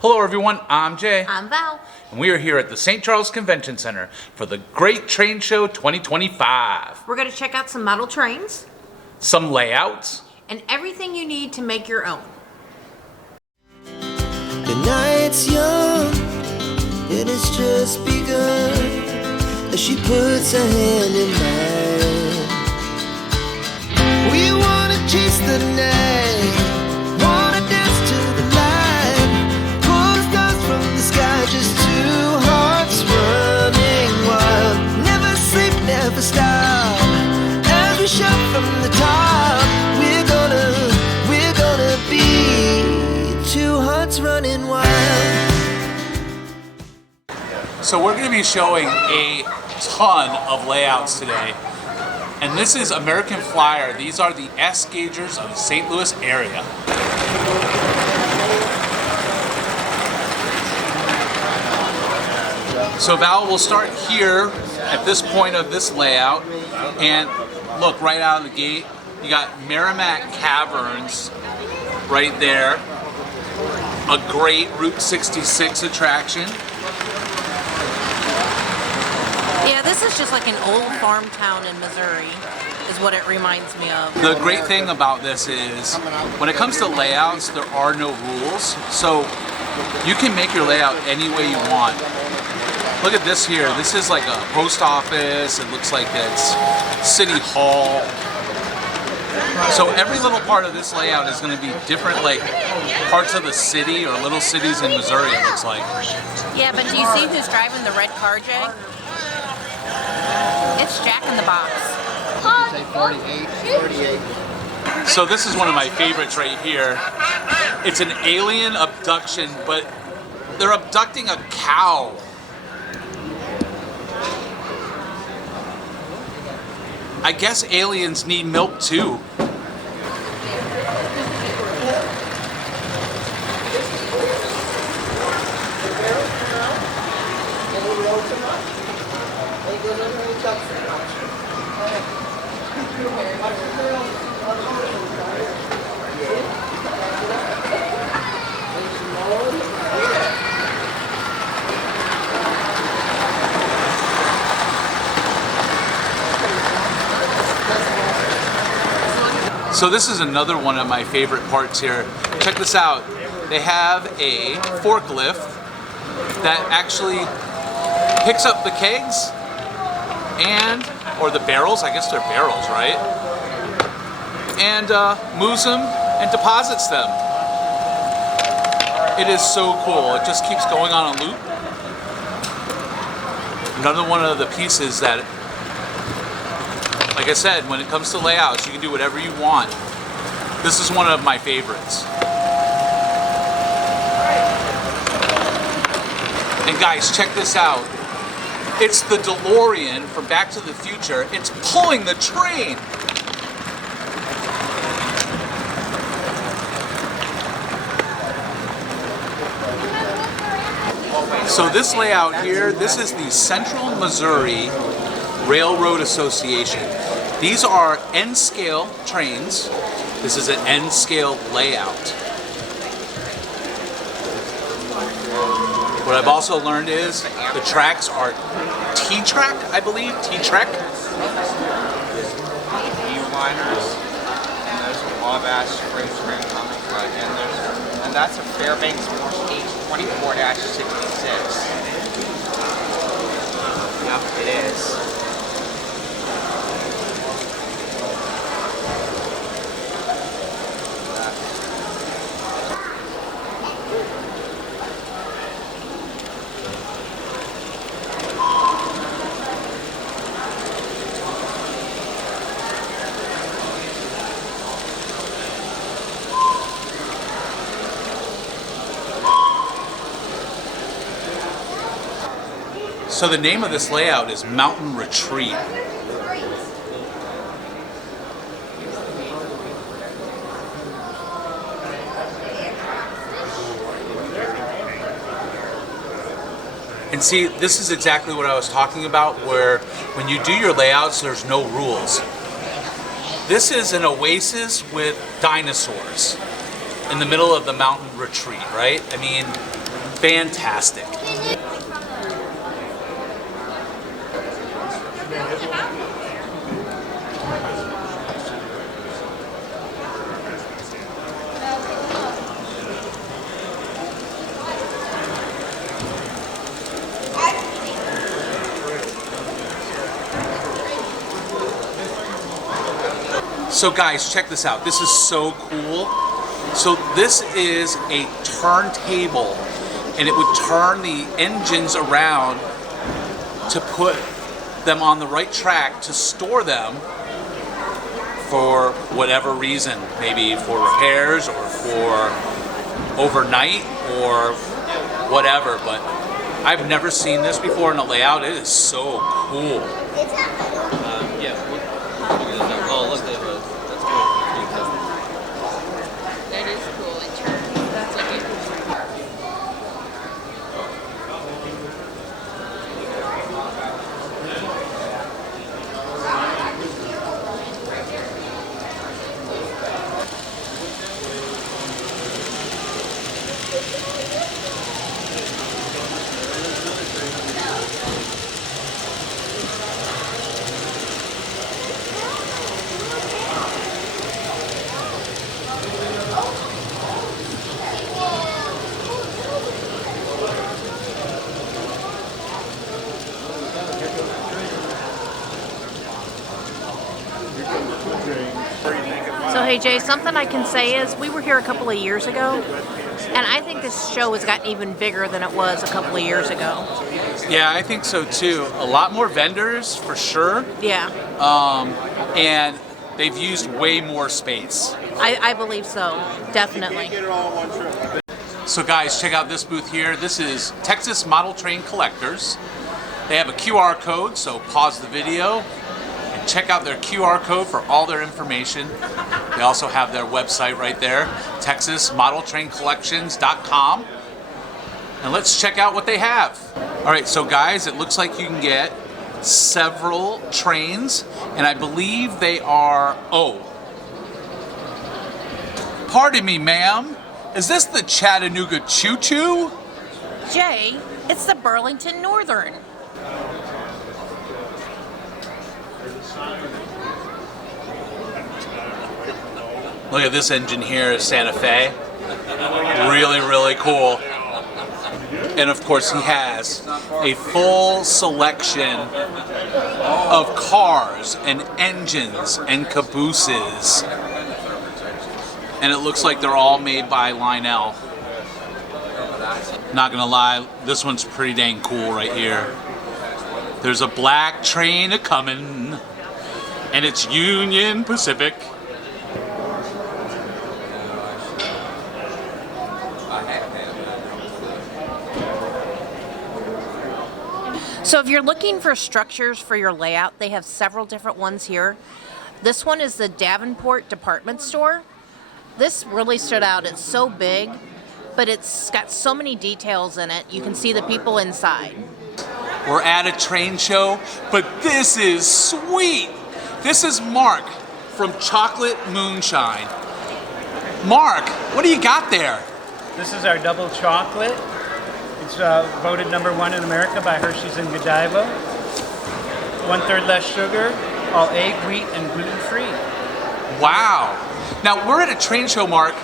Hello everyone, I'm Jay. I'm Val. And we are here at the St. Charles Convention Center for the Great Train Show 2025. We're going to check out some model trains Some layouts. and everything you need to make your own. The night's young, and it's just begun as she puts her hand in mine. We wanna chase the night, wanna dance to the light, pull the stars from the sky, just two hearts running wild. Never sleep, never stop, as we shout from the top. We're gonna be two hearts running wild. So we're going to be showing a ton of layouts today. And this is American Flyer. These are the S-Gaugers of the St. Louis area. So Val, we'll start here at this point of this layout. And look, right out of the gate, you got Merrimack Caverns right there. A great Route 66 attraction. Yeah, this is just like an old farm town in Missouri, is what it reminds me of. The great thing about this is, when it comes to layouts, there are no rules. So you can make your layout any way you want. Look at this here. This is like a post office. It looks like it's City Hall. So every little part of this layout is going to be different, like parts of the city or little cities in Missouri, it looks like. Yeah, but do you see who's driving the red car, Jay? It's Jack in the Box. Say 48. So this is one of my favorites right here. It's an alien abduction, but they're abducting a cow. I guess aliens need milk too. So this is another one of my favorite parts here. Check this out. They have a forklift that actually picks up the kegs or the barrels, I guess they're barrels, right? And moves them and deposits them. It is so cool. It just keeps going on a loop. Another one of the pieces that, like I said, when it comes to layouts, you can do whatever you want. This is one of my favorites. And guys, check this out. It's the DeLorean from Back to the Future. It's pulling the train. So this layout here, this is the Central Missouri Railroad Association. These are N-scale trains. This is an N-scale layout. What I've also learned is the tracks are T-track, I believe, T-track. U-liners, and there's a Wabash Spring coming cut, and that's a Fairbanks Morse H24-66. Yep, it is. So the name of this layout is Mountain Retreat. And see, this is exactly what I was talking about, where when you do your layouts, there's no rules. This is an oasis with dinosaurs in the middle of the mountain retreat, right? I mean, fantastic. So guys, check this out. This is so cool. So this is a turntable, and it would turn the engines around to put them on the right track to store them for whatever reason, maybe for repairs or for overnight or whatever. But I've never seen this before in a layout. It is so cool. That is cool. It turns. That's like it. So hey Jay, something I can say is we were here a couple of years ago, and I think this show has gotten even bigger than it was a couple of years ago. Yeah, I think so too. A lot more vendors for sure. Yeah, And they've used way more space. I believe so, definitely. So guys, check out this booth here. This is Texas Model Train Collectors. They have a QR code, so pause the video and check out their QR code for all their information. They also have their website right there, texasmodeltraincollections.com. And let's check out what they have. All right, so guys, it looks like you can get several trains, and I believe they are, pardon me, ma'am. Is this the Chattanooga Choo Choo? Jay, it's the Burlington Northern. Look at this engine here, Santa Fe. Really, really cool. And of course he has a full selection of cars and engines and cabooses. And it looks like they're all made by Lionel. Not gonna lie, this one's pretty dang cool right here. There's a black train a-comin', and it's Union Pacific. So if you're looking for structures for your layout, they have several different ones here. This one is the Davenport Department Store. This really stood out. It's so big, but it's got so many details in it. You can see the people inside. We're at a train show, but this is sweet. This is Mark from Chocolate Moonshine. Mark, what do you got there? This is our double chocolate. It's voted #1 in America by Hershey's and Godiva. 1/3 less sugar, all egg, wheat, and gluten-free. Wow. Now, we're at a train show, Mark.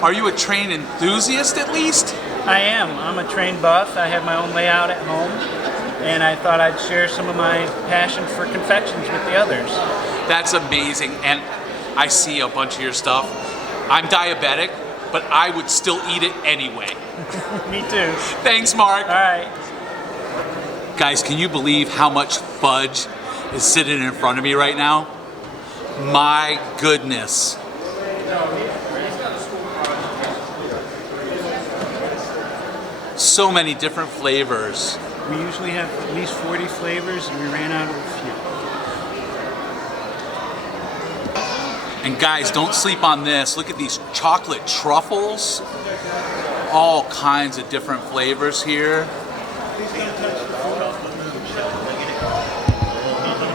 Are you a train enthusiast at least? I am. I'm a train buff. I have my own layout at home, and I thought I'd share some of my passion for confections with the others. That's amazing. And I see a bunch of your stuff. I'm diabetic, but I would still eat it anyway. Me too. Thanks, Mark. All right. Guys, can you believe how much fudge is sitting in front of me right now? My goodness. So many different flavors. We usually have at least 40 flavors, and we ran out of a few. And guys, don't sleep on this. Look at these chocolate truffles. All kinds of different flavors here.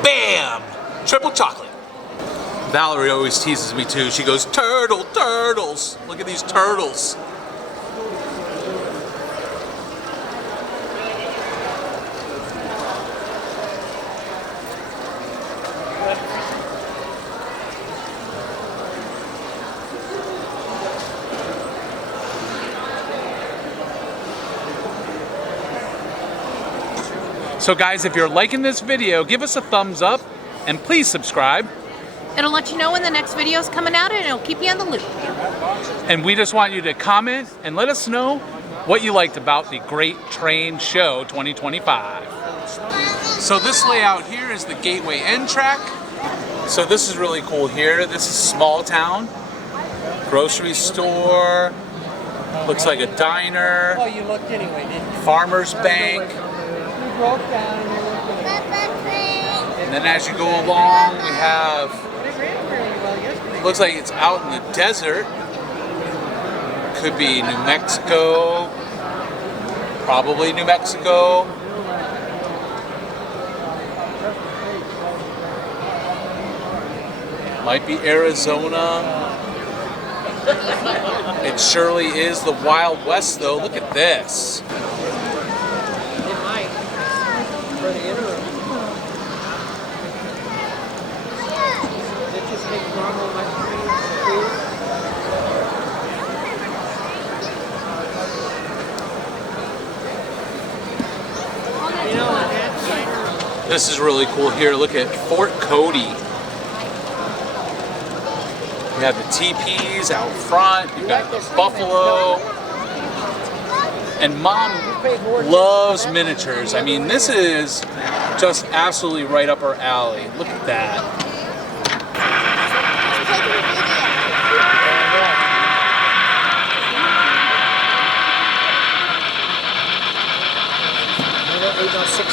Bam! Triple chocolate. Valerie always teases me too. She goes, turtles. Look at these turtles. So guys, if you're liking this video, give us a thumbs up and please subscribe. It'll let you know when the next video is coming out and it'll keep you on the loop. And we just want you to comment and let us know what you liked about the Great Train Show 2025. So this layout here is the Gateway End track. So this is really cool here. This is small town, grocery store, looks like a diner, Oh, you looked anyway, didn't you? farmer's bank. You broke down and you looked anyway. And then as you go along, we have, It ran really well yesterday. looks like it's out in the desert. Could be New Mexico, probably New Mexico. Might be Arizona. It surely is the Wild West though. Look at this. It might. For the interim. It just makes normal food. You know, and that diner. This is really cool here. Look at Fort Cody. You have the teepees out front. You got the buffalo. And Mom loves miniatures. I mean, this is just absolutely right up her alley. Look at that.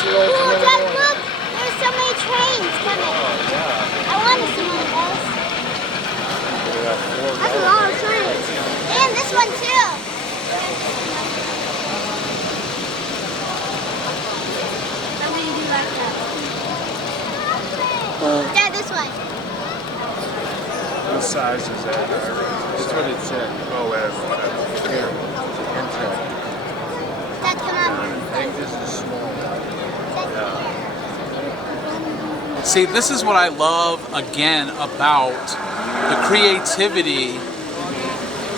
Oh, Dad, look! There's so many trains coming. I want to see one of those. That's a lot of trains. And this one too. I'm going to do like that. Dad, this one. What size is that? That's what it said. Oh, here. Dad, come on. I think this is small. See, this is what I love, again, about the creativity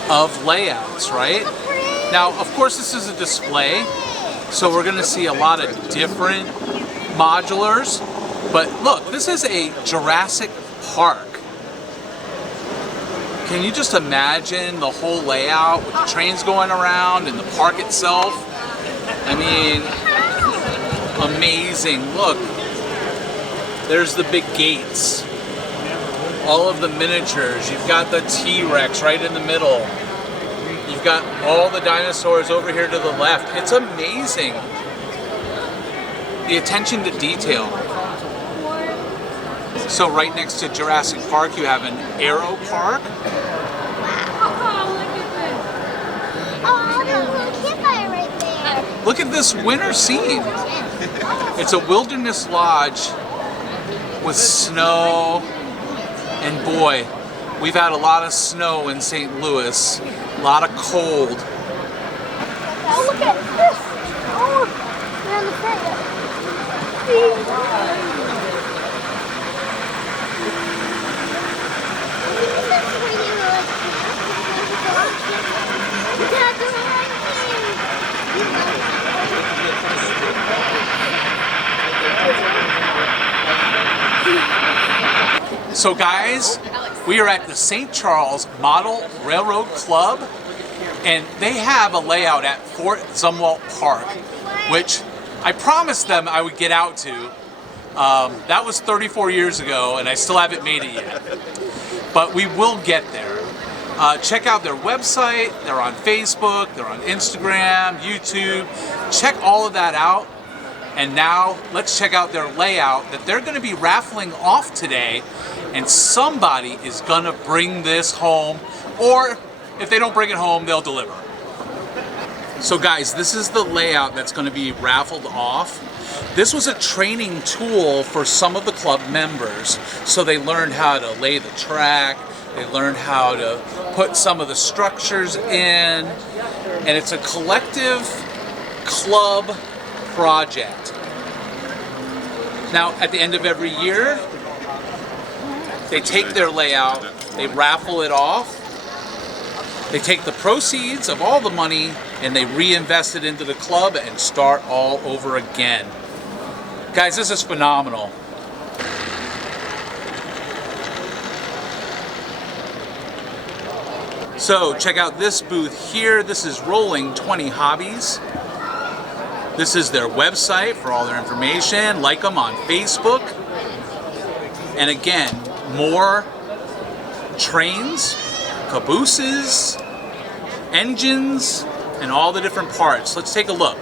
of layouts, right? Now, of course, this is a display, so we're going to see a lot of different modulars. But look, this is a Jurassic Park. Can you just imagine the whole layout with the trains going around and the park itself? I mean, amazing. Look, there's the big gates. All of the miniatures. You've got the T-Rex right in the middle. You've got all the dinosaurs over here to the left. It's amazing. The attention to detail. So right next to Jurassic Park, you have an Aero Park. Oh, there's a little campfire right there. Look at this winter scene. It's a wilderness lodge with snow. And boy, we've had a lot of snow in St. Louis. A lot of cold. Oh, look at this. Oh, they're on the front. So guys, we are at the St. Charles Model Railroad Club, and they have a layout at Fort Zumwalt Park, which I promised them I would get out to. That was 34 years ago, and I still haven't made it yet. But we will get there. Check out their website. They're on Facebook, they're on Instagram, YouTube. Check all of that out. And now let's check out their layout that they're going to be raffling off today. And somebody is going to bring this home, or if they don't bring it home, they'll deliver. So guys, this is the layout that's going to be raffled off. This was a training tool for some of the club members. So they learned how to lay the track, they learned how to put some of the structures in, and it's a collective club project. Now, at the end of every year, they take their layout, they raffle it off, they take the proceeds of all the money and they reinvest it into the club and start all over again. Guys, this is phenomenal. So check out this booth here. This is Rolling 20 Hobbies. This is their website for all their information. Like them on Facebook. And again, more trains, cabooses, engines, and all the different parts. Let's take a look.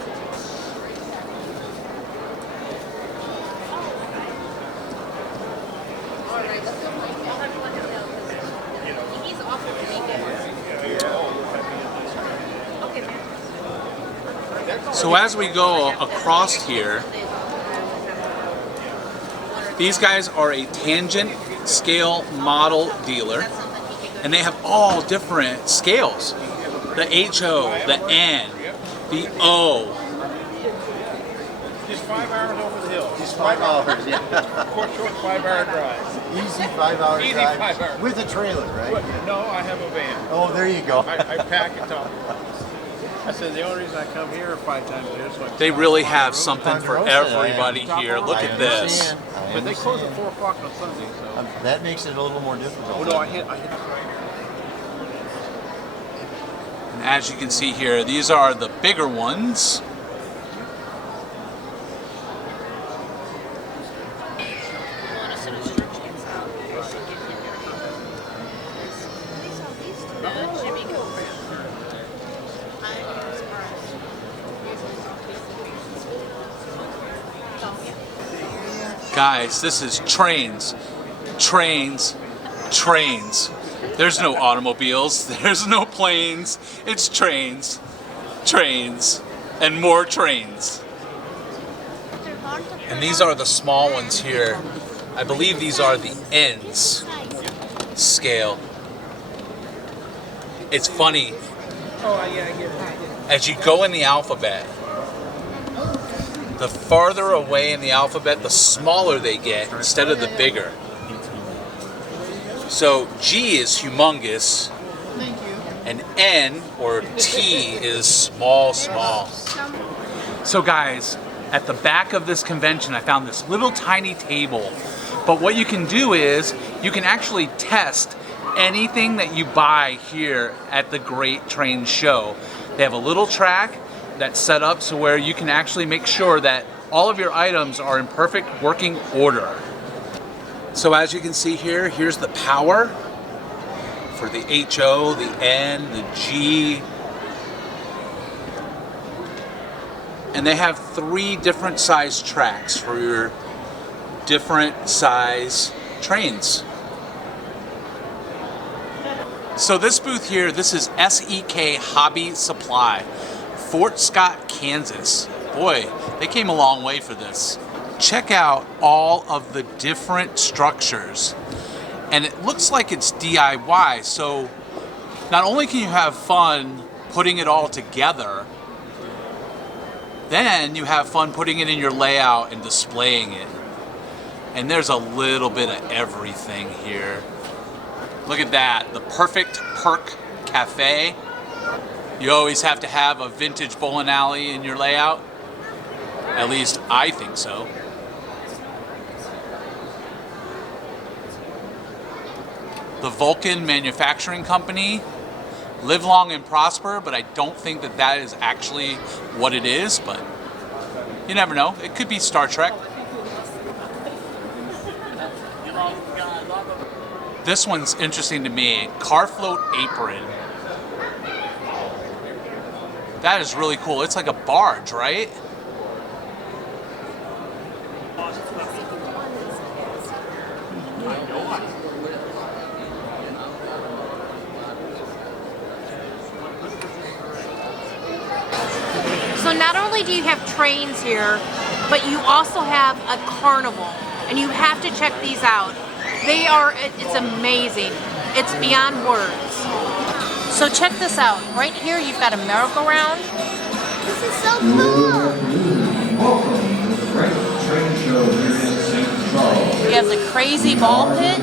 So as we go across here, these guys are a tangent scale model dealer, and they have all different scales. The HO, the N, the O. Just 5 hours over the hill. Just 5 hours, yeah. Short 5-hour drive. Easy 5 hour Easy drive. 5 hours. With a trailer, right? No, I have a van. Oh, there you go. I pack it top. I said the only reason I come here 5 times a year is so I can They really have something for Ponderosa, everybody here. Look at this. But they close at 4 o'clock on Sunday, so. That makes it a little more difficult. Oh no, I hit. And as you can see here, these are the bigger ones. Guys, this is trains, trains, trains. There's no automobiles, there's no planes, it's trains, trains, and more trains. And these are the small ones here. I believe these are the ends scale. It's funny, as you go in the alphabet, the farther away in the alphabet, the smaller they get instead of the bigger. So G is humongous, and N or T is small, small. So guys, at the back of this convention, I found this little tiny table. But what you can do is, you can actually test anything that you buy here at the Great Train Show. They have a little track that's set up so where you can actually make sure that all of your items are in perfect working order. So as you can see here, here's the power for the HO, the N, the G. And they have 3 different size tracks for your different size trains. So this booth here, this is SEK Hobby Supply, Fort Scott, Kansas. Boy, they came a long way for this. Check out all of the different structures. And it looks like it's DIY, so not only can you have fun putting it all together, then you have fun putting it in your layout and displaying it. And there's a little bit of everything here. Look at that, the Perfect Perk Cafe. You always have to have a vintage bowling alley in your layout. At least I think so. The Vulcan Manufacturing Company. Live long and prosper, but I don't think that that is actually what it is, but you never know. It could be Star Trek. This one's interesting to me. Car Float Apron. That is really cool. It's like a barge, right? So not only do you have trains here, but you also have a carnival, and you have to check these out. It's amazing. It's beyond words. So check this out. Right here you've got a merry-go-round. This is so cool. You have the crazy ball pit.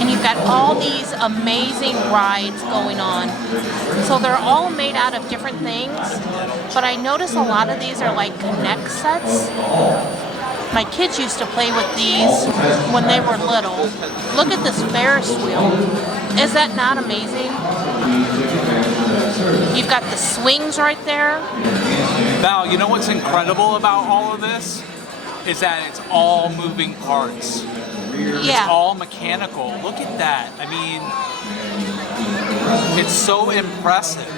and you've got all these amazing rides going on. So they're all made out of different things, but I notice a lot of these are like Connect sets. My kids used to play with these when they were little. Look at this Ferris wheel. Is that not amazing? You've got the swings right there. Val, you know what's incredible about all of this? Is that it's all moving parts. It's Yeah. all mechanical. Look at that. I mean, it's so impressive.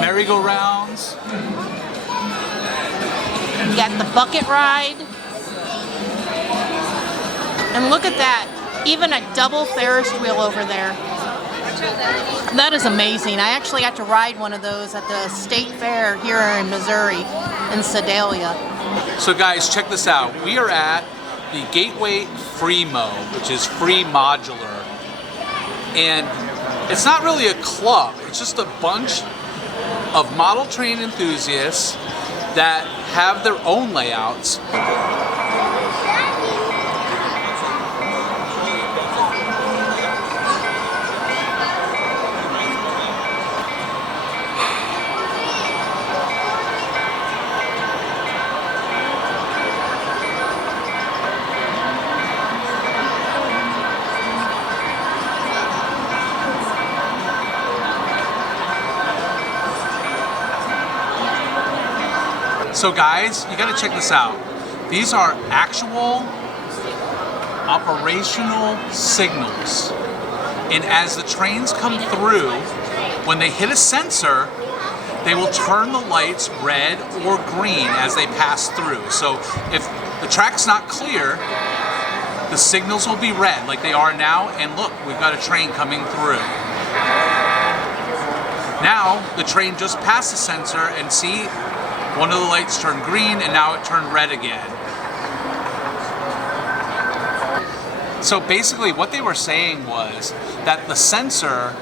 Merry-go-rounds. You got the bucket ride. And look at that. Even a double Ferris wheel over there. That is amazing. I actually got to ride one of those at the state fair here in Missouri, in Sedalia. So guys, check this out. We are at the Gateway Free-Mo, which is free modular. And it's not really a club. It's just a bunch of model train enthusiasts that have their own layouts. So guys, you gotta check this out. These are actual operational signals. And as the trains come through, when they hit a sensor, they will turn the lights red or green as they pass through. So if the track's not clear, the signals will be red like they are now, and look, we've got a train coming through. Now, the train just passed the sensor, and see, one of the lights turned green and now it turned red again. So basically what they were saying was that the sensor,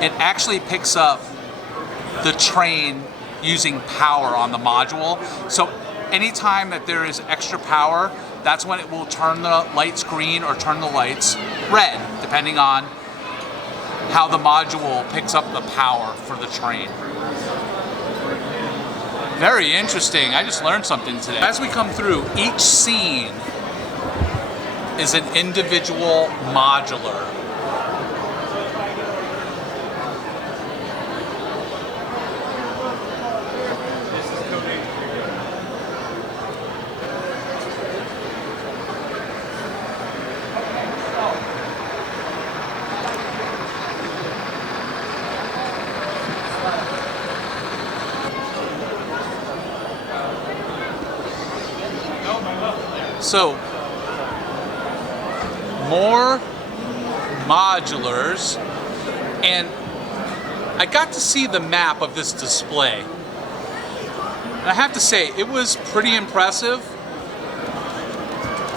it actually picks up the train using power on the module. So anytime that there is extra power, that's when it will turn the lights green or turn the lights red, depending on how the module picks up the power for the train. Very interesting. I just learned something today. As we come through, each scene is an individual modular. So, more modulars, and I got to see the map of this display. And I have to say, it was pretty impressive.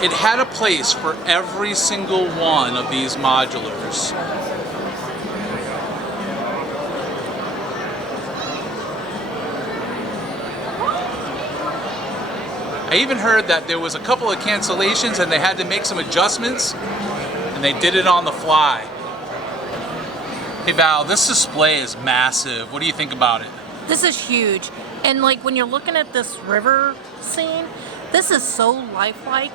It had a place for every single one of these modulars. I even heard that there was a couple of cancellations and they had to make some adjustments, and they did it on the fly. Hey Val, this display is massive. What do you think about it? This is huge. And like when you're looking at this river scene, this is so lifelike.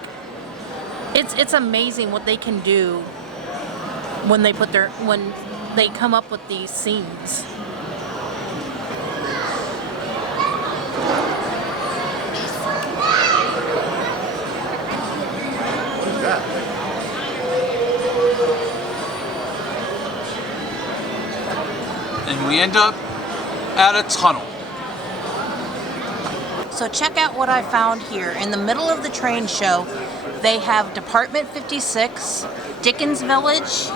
It's amazing what they can do when they come up with these scenes. And we end up at a tunnel. So check out what I found here. In the middle of the train show, they have Department 56, Dickens Village,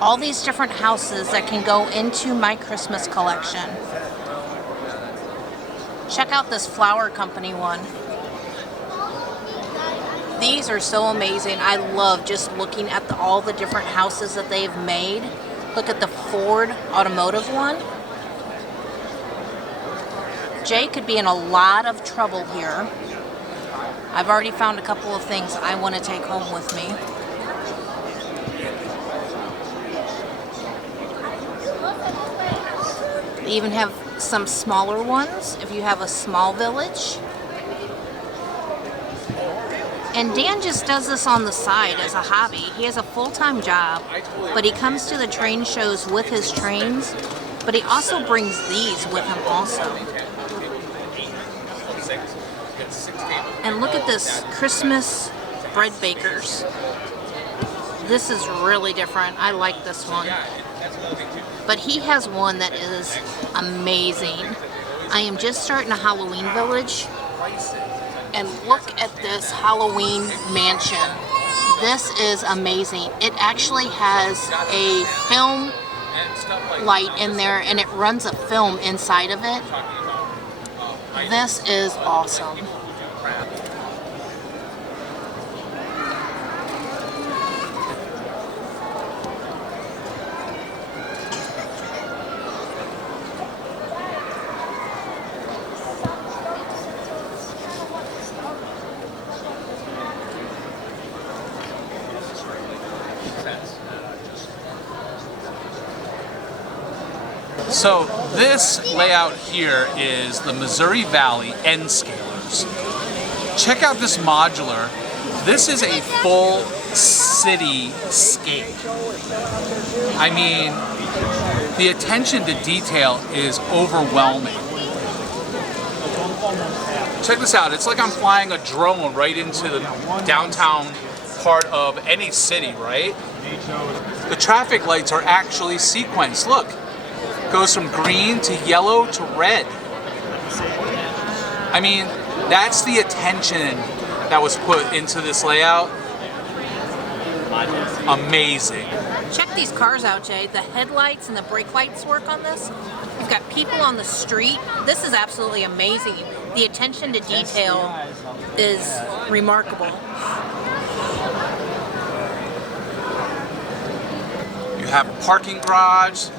all these different houses that can go into my Christmas collection. Check out this flower company one. These are so amazing. I love just looking at all the different houses that they've made. Look at the Ford automotive one. Jay could be in a lot of trouble here. I've already found a couple of things I want to take home with me. They even have some smaller ones if you have a small village. And Dan just does this on the side as a hobby. He has a full-time job, but he comes to the train shows with his trains, but he also brings these with him also. And look at this Christmas bread bakers. This is really different. I like this one. But he has one that is amazing. I am just starting a Halloween village. And look at this Halloween mansion. This is amazing. It actually has a film light in there and it runs a film inside of it. This is awesome. So this layout here is the Missouri Valley End Scalers. Check out this modular. This is a full cityscape. I mean, the attention to detail is overwhelming. Check this out. It's like I'm flying a drone right into the downtown part of any city, right? The traffic lights are actually sequenced. Look. Goes from green to yellow to red. I mean, that's the attention that was put into this layout. Amazing. Check these cars out, Jay. The headlights and the brake lights work on this. You've got people on the street. This is absolutely amazing. The attention to detail is remarkable. You have a parking garage.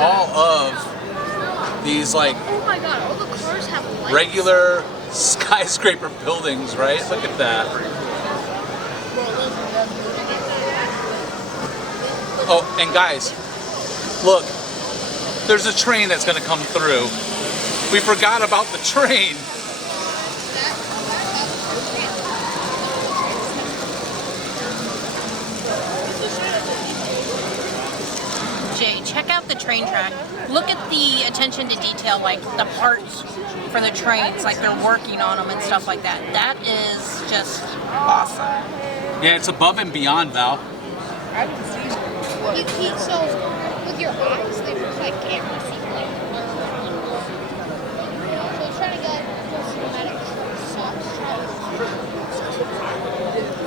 All of these like Oh my god, all the cars have lights. regular skyscraper buildings, right? Look at that. Oh, and guys, look, there's a train that's gonna come through. We forgot about the train. Jay, check out the train track. Look at the attention to detail, like the parts for the trains, like they're working on them and stuff like that. That is just awesome. Yeah, it's above and beyond, Val. So with your eyes, they look like cameras. So trying to get cinematic shots.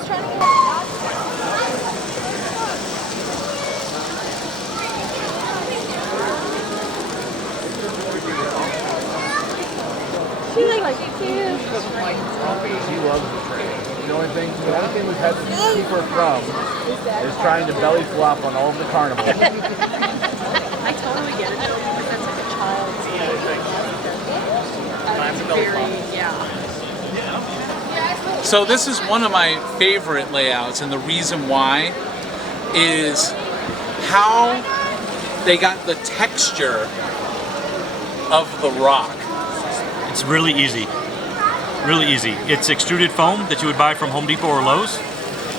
Trying to get. She likes it too. She loves the train. The only thing we've had to keep her from is trying to belly flop on all of the carnival. I totally get it though, because that's like a child's very, yeah. So this is one of my favorite layouts, and the reason why is how they got the texture of the rock. It's really easy. Really easy. It's extruded foam that you would buy from Home Depot or Lowe's.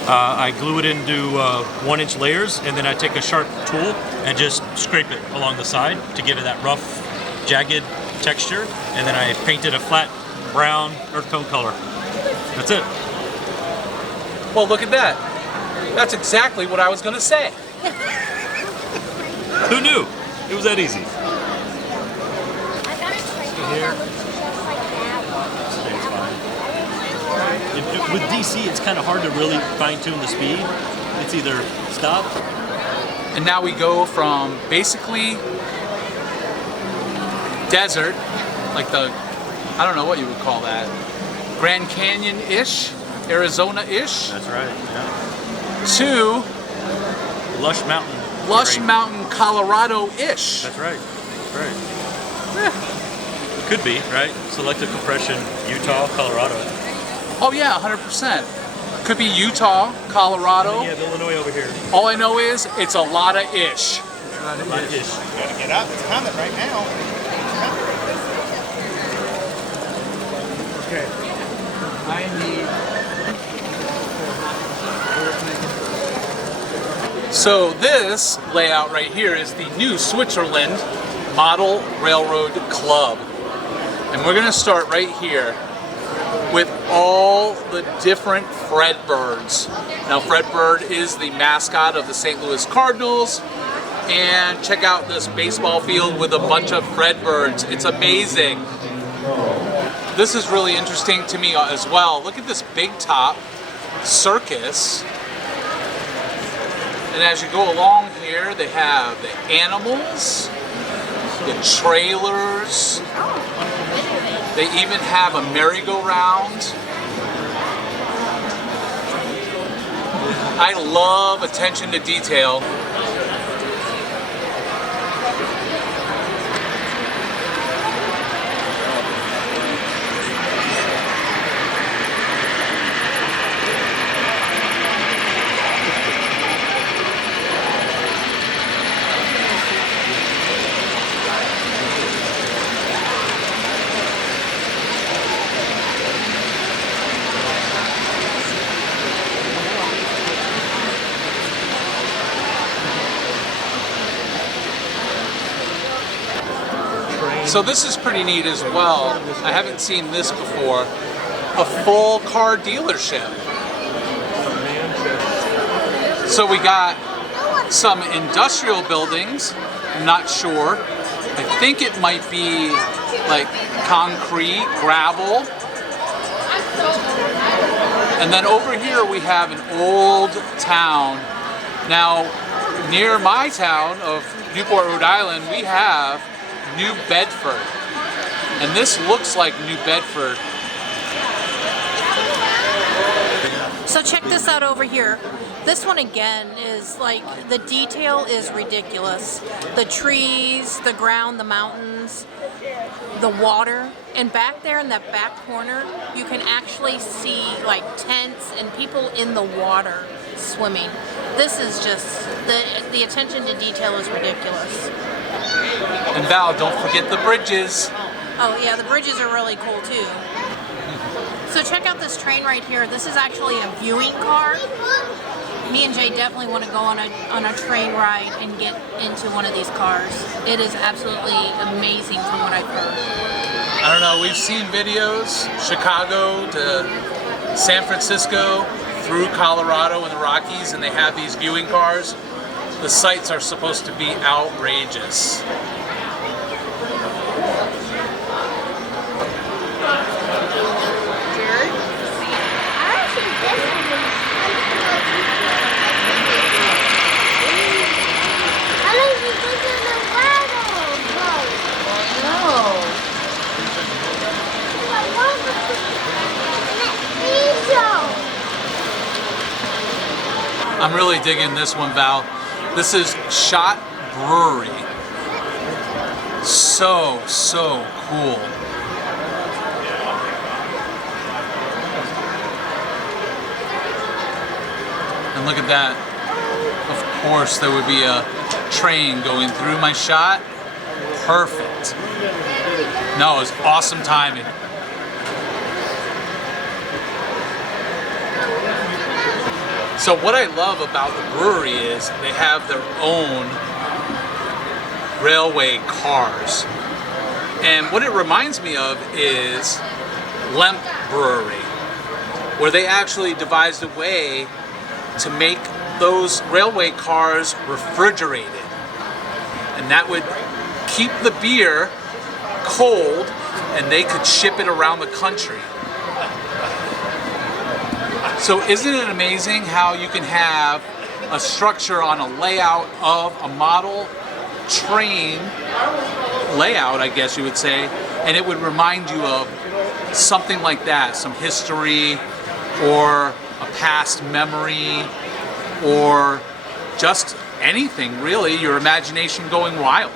I glue it into 1-inch layers, and then I take a sharp tool and just scrape it along the side to give it that rough, jagged texture, and then I paint it a flat brown earth tone color. That's it. Well, look at that. That's exactly what I was going to say. Who knew? It was that easy. With DC, it's kind of hard to really fine-tune the speed. It's either stop. And now we go from basically desert, like the, I don't know what you would call that, Grand Canyon-ish, Arizona-ish. That's right, yeah. To Lush Mountain. Lush Mountain, Colorado-ish. That's right, that's right. Could be, right? Selective compression, Utah, Colorado. Oh yeah, 100%. Could be Utah, Colorado. Yeah, Illinois over here. All I know is it's a lot of ish. Gotta get up. It's coming right now. Okay. I need. So this layout right here is the New Switzerland Model Railroad Club. And we're gonna start right here with all the different Fredbirds. Now Fredbird is the mascot of the St. Louis Cardinals. And check out this baseball field with a bunch of Fredbirds. It's amazing. This is really interesting to me as well. Look at this big top circus. And as you go along here, they have the animals, the trailers. They even have a merry-go-round. I love attention to detail. So this is pretty neat as well. I haven't seen this before. A full car dealership. So we got some industrial buildings. I'm not sure. I think it might be like concrete, gravel. And then over here we have an old town. Now, near my town of Newport, Rhode Island, we have New Bedford. And this looks like New Bedford. So check this out over here. This one again is like, the detail is ridiculous. The trees, the ground, the mountains, the water. And back there in that back corner, you can actually see like tents and people in the water swimming. This is just, the attention to detail is ridiculous. And Val, don't forget the bridges. Oh yeah, the bridges are really cool too. So check out this train right here. This is actually a viewing car. Me and Jay definitely want to go on a train ride and get into one of these cars. It is absolutely amazing from what I've heard. I don't know, we've seen videos, Chicago to San Francisco, through Colorado and the Rockies, and they have these viewing cars. The sights are supposed to be outrageous. I'm really digging this one, Val. This is Shot Brewery. So cool. And look at that. Of course, there would be a train going through my shot. Perfect. No, it was awesome timing. So what I love about the brewery is they have their own railway cars. And what it reminds me of is Lemp Brewery, where they actually devised a way to make those railway cars refrigerated. And that would keep the beer cold and they could ship it around the country. So isn't it amazing how you can have a structure on a layout of a model train layout, I guess you would say, and it would remind you of something like that, some history or a past memory or just anything really, your imagination going wild.